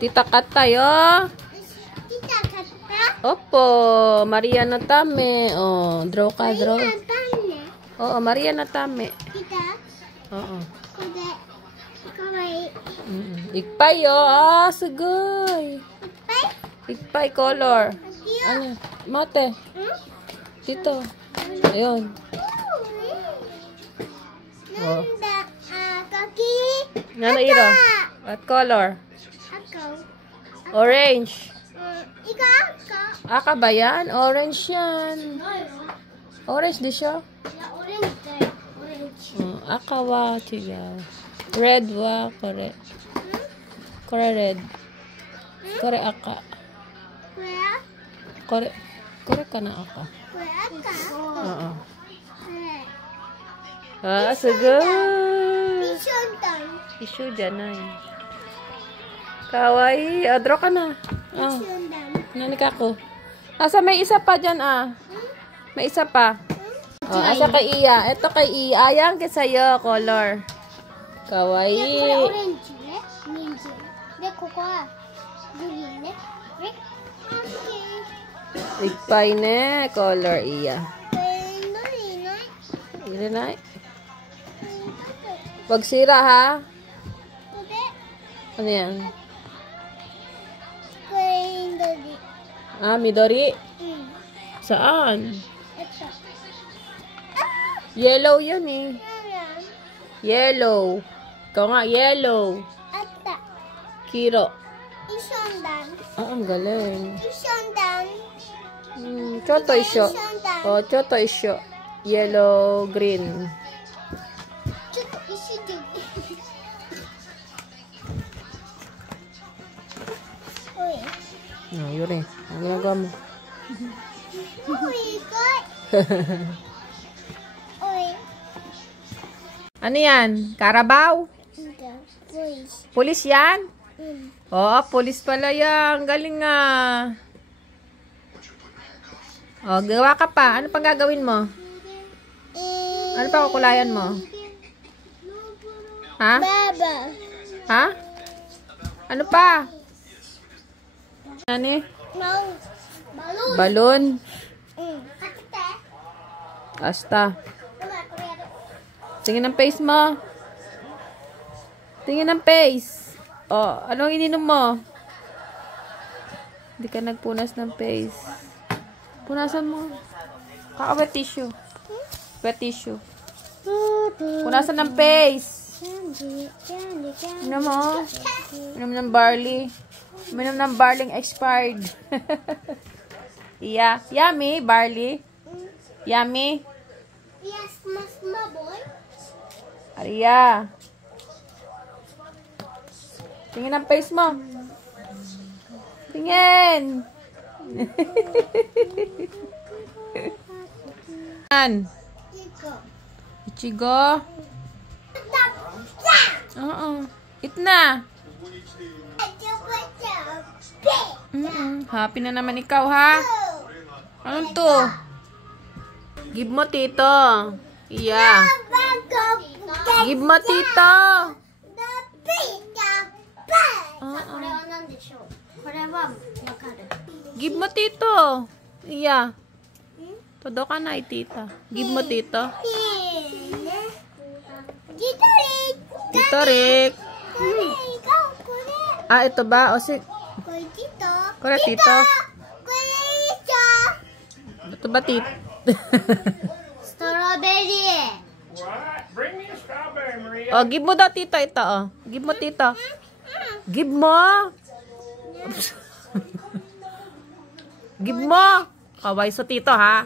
Tita Kat tayo. Tita Kata? Opo, Maria Natame. Oh, draw ka, draw. Oo, Maria Natame. Tita? Oo. Kude. Kawai. Igpay, oh. Ah, sugoy. Ipay? Igpay color. Adiyo. Ano? Mate. Dito. Ayun. Oh. Nanda, kaki. Ano iro? What color? Ako. Orange. Ikaw? Aka ba yan? Orange yan. Orange di siya? Orange. Orange. Aka wa. Tiga. Red wa. Kore. Kore red. Kore aka. Kuya? Kore. Kore ka na aka. Kuya ka? Oo. Kuya. Sagay. Pishontan. Issue dyan na yun. Kawaii. Draw ka na. Pishontan. Nanik ako. Asa may isa pa dyan May isa pa. Asa kay Iya. Ito kay Iya. Ayan kay sa'yo. Color. Kawaii. Orange ね。人参。で、ここはグリーンね。ね。オッケー。 Igpay ne. Color Iya. のりない。 Hindi na. Wag sira ha. これ。 Ano yan? これのり。 Midori. うん。 Saan? えっと。 Yellow yan eh. なんなん。 Yellow. Ikaw nga, yellow. あった。 Kiro. 一緒んだん。 Ang galing. 一緒んだん。 Choto isyo. 一緒んだん。 Oh, choto isyo. Yellow, green. ちょっと一緒で。おい。 Yun eh. Ang ginagawa mo? おい、こい。おい。 Ano yan? Carabao? おい。 Pulis yan? うん。 Oo, pulis pala yan. Galing nga. Oh, gawa ka pa. Ano pang gagawin mo? Ano pa kukulayan mo? Ha? Baba. Ha? Ano pa? Ano eh? Balloon. Balon. うん。買って。 Basta. ほら、これやる。 Tingin ng face mo. Tingin ng face. Oh, anong ininom mo? Hindi ka nagpunas ng face. Punasan mo. Wet tissue. Wet tissue. Punasan ng face. Inom mo. Inom ng barley. Inom ng barley expired. Yeah. Yummy, barley. Yummy. Yes, mas boy. Aria. Tingin ang face mo. Tingin. Yan. Iko. Ichigo. Oo. Eat na. Happy na naman ikaw, ha? Ano to? Give mo, tito. Iya. Give mo, tito. Give mo, tito. Iya. Todo ka na, tita. Give mo, tito. Tito Rick. Ah, ito ba? O, Kore, tito. Ito ba, tito? Strawberry. What? Bring me a strawberry, Maria. Oh, give mo daw, tito. Ito, oh. Give mo, tito. Give mo. Give mo. Kaway so, tito, ha?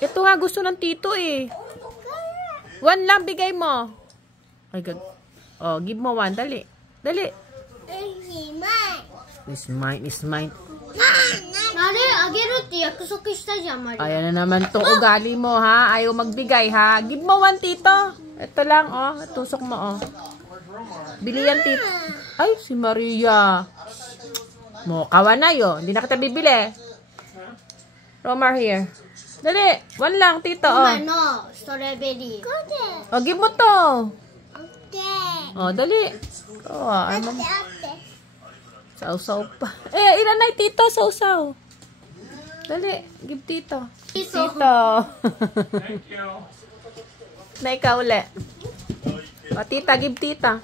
Ito nga, gusto ng tito, eh. 1 lang, bigay mo. Ay, God. Oh, give mo 1. Dali. Dali. It's mine, it's mine. Ayan na naman tong ugali mo, ha? Ayaw magbigay, ha? Give mo 1, tito. Ito lang, oh. Tusok mo, oh. Bili yan, tito. Ay, si Maria. Mo, kawan na yun. Hindi na kita bibili. Romar here. Dali. 1 lang, tito, oh. No, strawberry. Oh, give mo to. Oh, dali. Oh, ano? Ate. Sausaw pa. Eh, ilan na tito, sausaw. Dali, give tito. Tito. Thank you. Na ikaw ulit. O, tita, give tita.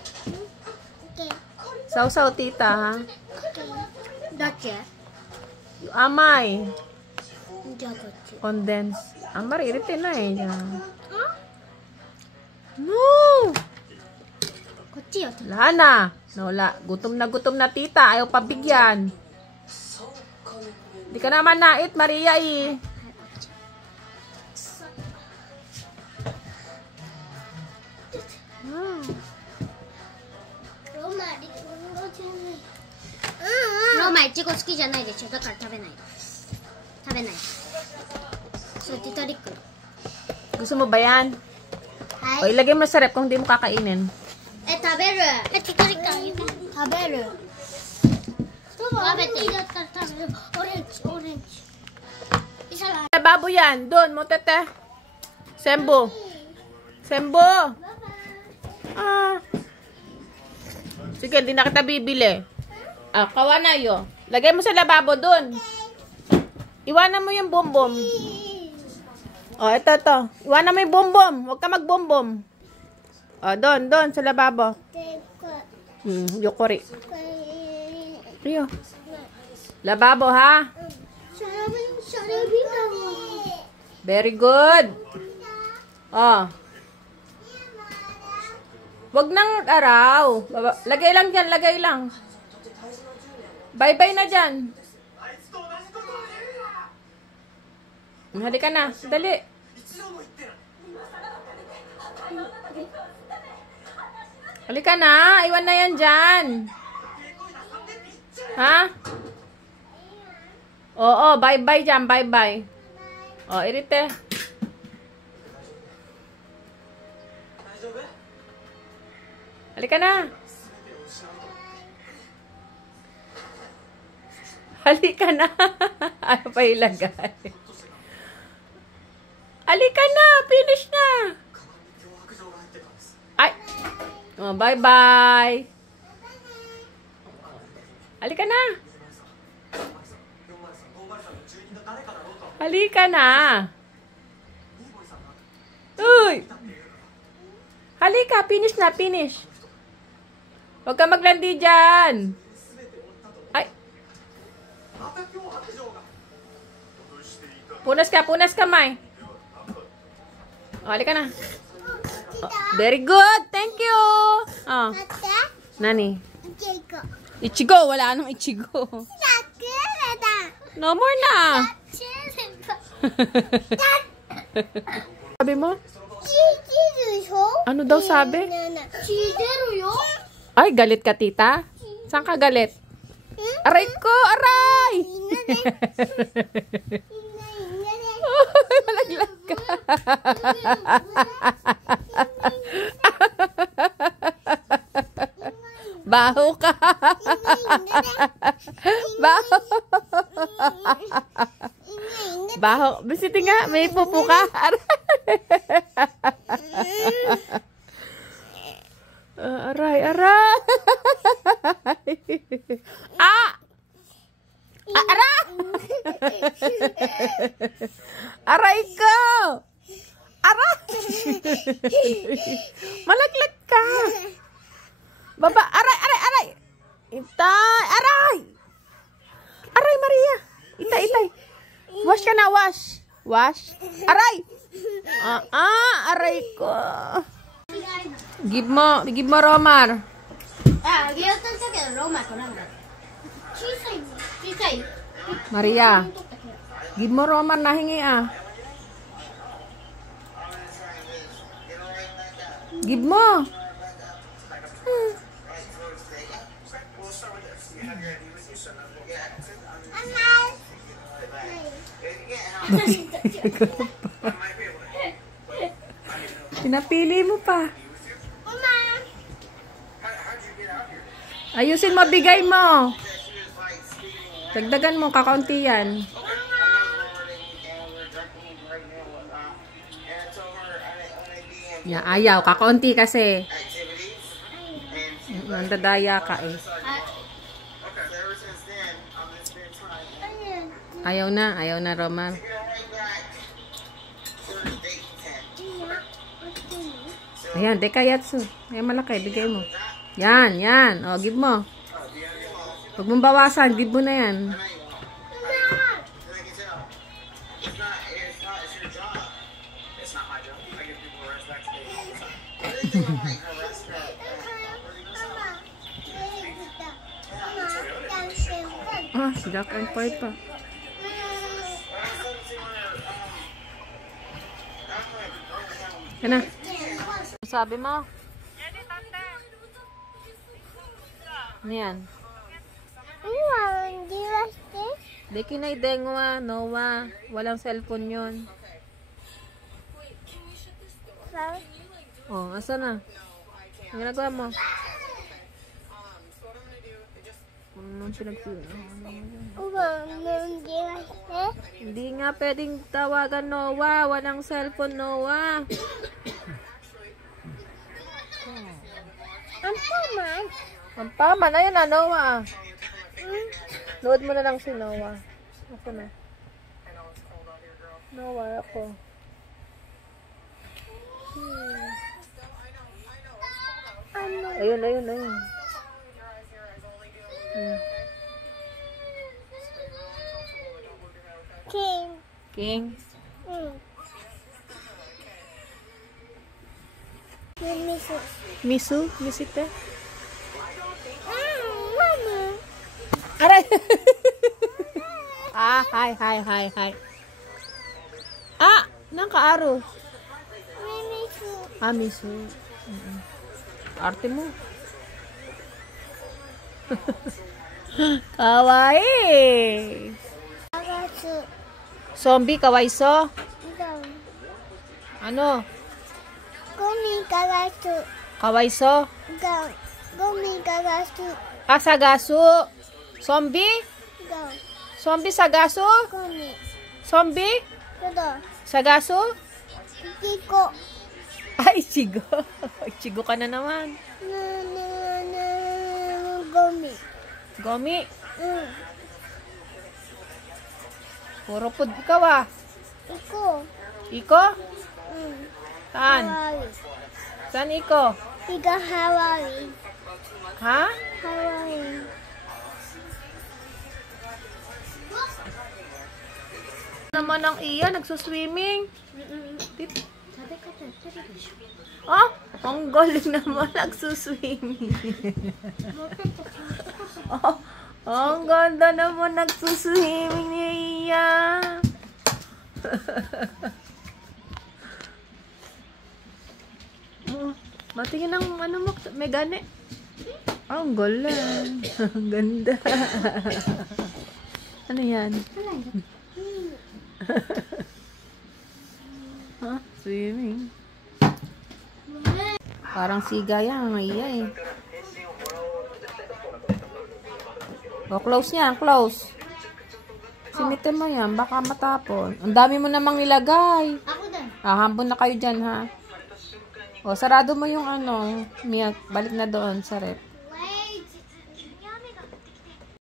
Okay. Sausaw, tita, ha? Dachi? Amay. Dachi. Condense. Ang maririte na eh. No! Kochi yo. Wala na. Wala. Gutom na tita. Ayaw pabigyan. Di ka naman nait, Maria eh. Roma, いちご好きじゃないでしょ。だから食べない。食べない。そう、ティトリックの。 Gusto mo ba yan? O, はい。 ilagay mo sa rep kung di mo kakainin. え、食べる。え、ティトリック食べる。食べていいだったら食べる。オレンジ、オレンジ。isa lang. Babo yan. Doon mo, tete. Sembo. Sembo. Ah. Sige, hindi na kita bibili. Ah, kawanayo. Lagay mo sa lababo doon. Iwanan mo yung bombom. Oh, ito. Iwanan mo yung bombom. Huwag ka mag-bombom. Oh, doon, sa lababo. Yukori. Rio. Lababo, ha? Very good. Oh. Wag nang araw. Lagay lang dyan, lagay lang. Bye-bye na dyan. Halika na, dali. Halika na, iwan na yan dyan. Ha? Oo, bye-bye dyan, bye-bye. O, irite. Halika na. Halika na. Ano pa ilagay? Halika na, finish na. Ay. Oh, bye-bye. Halika na. Halika na. Uy. Halika, finish na, finish. Huwag ka maglandi dyan. Ay. Punas ka, May. Oh, halika na. Oh, very good. Thank you. Oh. Nani? Ichigo. Wala anong ichigo. No more na. Sabi mo? Ano daw sabi? Ay, galit ka, tita? Saan ka galit? Aray ko, aray! Malaglag ka. Baho ka. Baho. Baho. Bisiti nga, may pupo ka. Aray, aray. Ah! Aray! Aray ko! Aray! Malaglag ka. Baba, aray, aray, aray. Itay, aray. Aray, Maria. Itay. Wash ka na, wash. Wash. Aray. Aray ko. Give mo, Romar. Maria. Give mo, Romar, nahingi Give mo. Pinapili mo pa. Ayusin mo, bigay mo. Dagdagan mo, kakaunti yan. Ayaw, kakaunti kasi. Nandadaya ka eh. Ayaw na, Romar. Ayan, dekayatsu. Ayan, malaki, bigay mo. Yan. O, give mo. Huwag mong bawasan, give mo na yan. Si Jack and Poy pa. Yan na. Sabi mo? Ano yan? Deki na idengwa, Noah. Walang cellphone yun. Oh, asa na? Ang ginagawa mo? Hindi nga pwedeng tawagan, Noah. Walang cellphone, Noah. Ang paman. Ayun na, Noah. Load mo na lang si Noah. Ako na. Noah, ako. Ayun. King. Misu te. Aray. Hi. Nang kaaro. Misu. Arte mo. Kawaii. Zombie, kawaiso? Ano? Kawaiso? Sagasu? Zombie? Zombie, sagasu? Zombie? Sagasu? Ay, Ichigo. Ichigo ka na naman. Gomi? Puro food ikaw Iko? Saan? Saan Iko? Hawaii. Ha? Hawaii. Naman ang iya, nagsuswimming. Oh, ang galing naman, nagsuswimming. Ang ganda naman, nagsuswimming ni Iya. Matingin ang ano mo, may gani. Ang galing. Ang ganda. Ano yan? Swimming. Parang siga yan, Iya eh. Close niya, close. Sinitin mo yan, baka matapon. Ang dami mo namang nilagay. Ako din. Hambon na kayo dyan, ha? Sarado mo yung milk. Balik na doon sa rep.